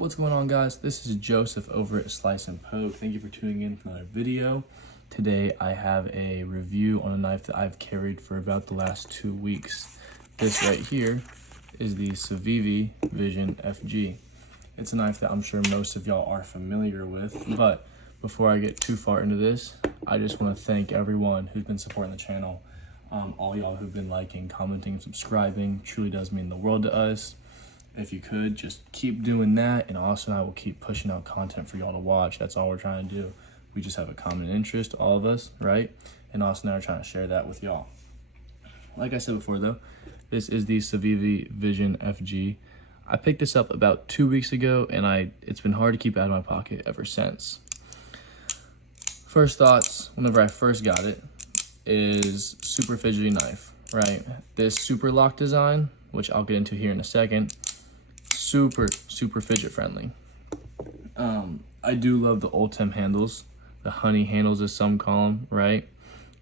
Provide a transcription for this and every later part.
What's going on, guys? This is Joseph over at Slice and Poke. Thank you for tuning in for another video. Today I have a review on a knife that I've carried for about the last 2 weeks. This right here is the Civivi Vision FG. It's a knife that I'm sure most of y'all are familiar with, but before I get too far into this, I just want to thank everyone who's been supporting the channel. All y'all who've been liking, commenting, subscribing truly does mean the world to us. If you could, just keep doing that, and Austin and I will keep pushing out content for y'all to watch. That's all we're trying to do. We just have a common interest, all of us, right? And Austin and I are trying to share that with y'all. Like I said before, though, this is the Civivi Vision FG. I picked this up about 2 weeks ago, and it's been hard to keep out of my pocket ever since. First thoughts, whenever I first got it, is super fidgety knife, right? This super lock design, which I'll get into here in a second, super fidget friendly. I do love the Ultim handles, the honey handles as some call them, right?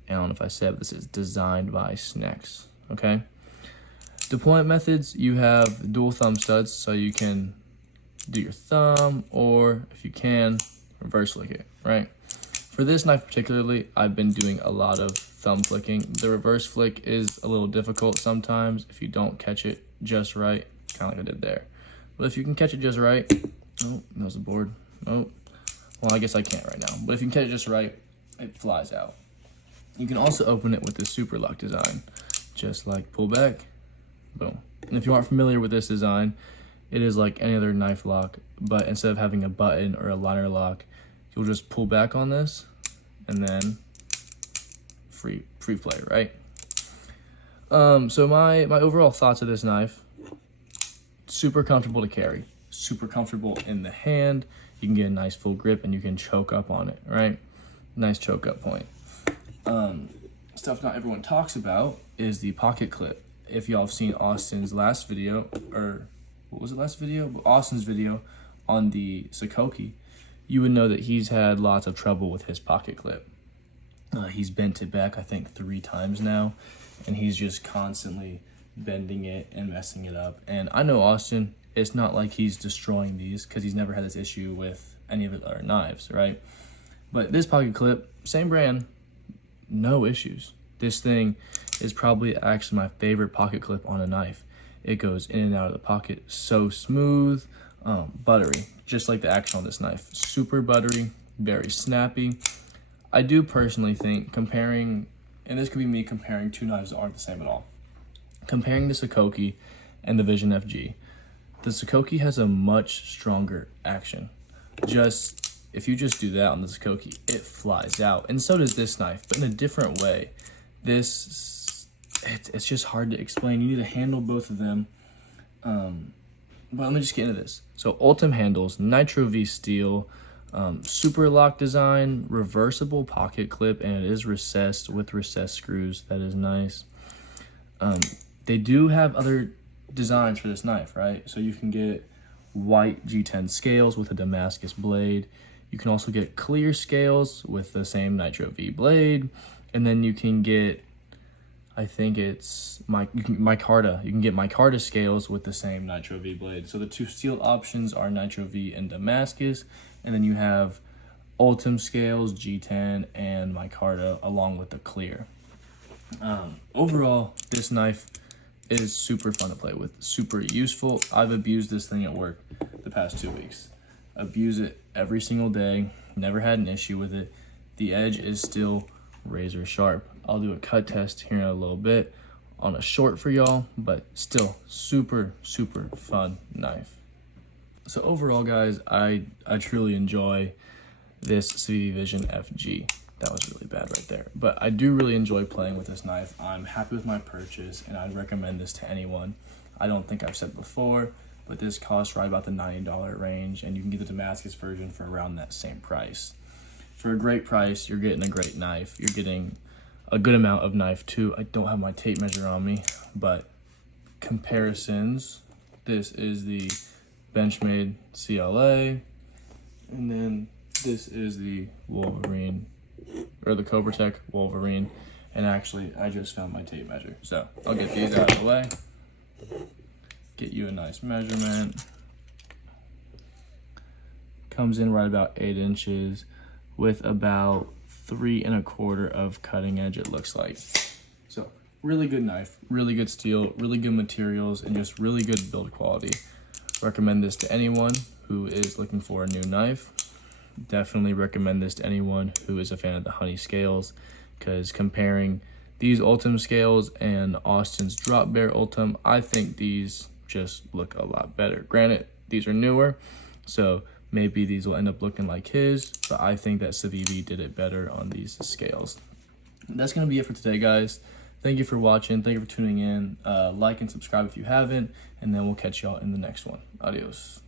I don't know if I said this is designed by Snex, okay? Deployment methods, you have dual thumb studs, so you can do your thumb, or if you can, reverse flick it, right? For this knife particularly, I've been doing a lot of thumb flicking. The reverse flick is a little difficult sometimes if you don't catch it just right, kind of like I did there. But if you can catch it just right, oh, that was a board. Oh, well, I guess I can't right now. But if you can catch it just right, it flies out. You can also open it with the super lock design, just like pull back, boom. And if you aren't familiar with this design, it is like any other knife lock, but instead of having a button or a liner lock, you'll just pull back on this and then free play, right? So my overall thoughts of this knife: super comfortable to carry, super comfortable in the hand. You can get a nice full grip and you can choke up on it, right? Nice choke up point. Stuff not everyone talks about is the pocket clip. If y'all have seen Austin's last video, or what was it, last video? Austin's video on the Sakoki, you would know that he's had lots of trouble with his pocket clip. He's bent it back, I think, 3 times now, and he's just constantly bending it and messing it up. And I know Austin, it's not like he's destroying these because he's never had this issue with any of his other knives, right? But this pocket clip, same brand, no issues. This thing is probably actually my favorite pocket clip on a knife. It goes in and out of the pocket so smooth, buttery, just like the action on this knife. Super buttery, very snappy. I do personally think comparing, and this could be me comparing 2 knives that aren't the same at all. Comparing the Sakoki and the Vision FG, the Sakoki has a much stronger action. If you just do that on the Sakoki, it flies out. And so does this knife, but in a different way. It's just hard to explain. You need to handle both of them. But let me just get into this. So Ultim handles, Nitro V steel, super lock design, reversible pocket clip, and it is recessed with recessed screws. That is nice. They do have other designs for this knife, right? So you can get white G10 scales with a Damascus blade. You can also get clear scales with the same Nitro V blade. And then you can get, I think it's micarta. You can get micarta scales with the same Nitro V blade. So the 2 steel options are Nitro V and Damascus. And then you have Ultim scales, G10, and micarta along with the clear. Overall, this knife is super fun to play with, super useful. I've abused this thing at work the past 2 weeks. Abuse it every single day, never had an issue with it. The edge is still razor sharp. I'll do a cut test here in a little bit on a short for y'all, but still super fun knife. So overall, guys, I truly enjoy this Civivi Vision FG. That was really bad right there. But I do really enjoy playing with this knife. I'm happy with my purchase, and I'd recommend this to anyone. I don't think I've said before, but this costs right about the $90 range, and you can get the Damascus version for around that same price. For a great price, you're getting a great knife. You're getting a good amount of knife too. I don't have my tape measure on me, but comparisons, this is the Benchmade CLA, and then this is the Wolverine, or the Cobra Tech Wolverine. And actually, I just found my tape measure. So I'll get these out of the way, get you a nice measurement. Comes in right about 8 inches with about 3 1/4 of cutting edge, it looks like. So really good knife, really good steel, really good materials, and just really good build quality. Recommend this to anyone who is looking for a new knife. Definitely recommend this to anyone who is a fan of the Honey scales, because comparing these Ultim scales and Austin's Drop Bear Ultim, I think these just look a lot better. Granted, these are newer, so maybe these will end up looking like his, but I think that Civivi did it better on these scales. And that's going to be it for today, guys. Thank you for watching. Thank you for tuning in. Like and subscribe if you haven't, and then we'll catch y'all in the next one. Adios.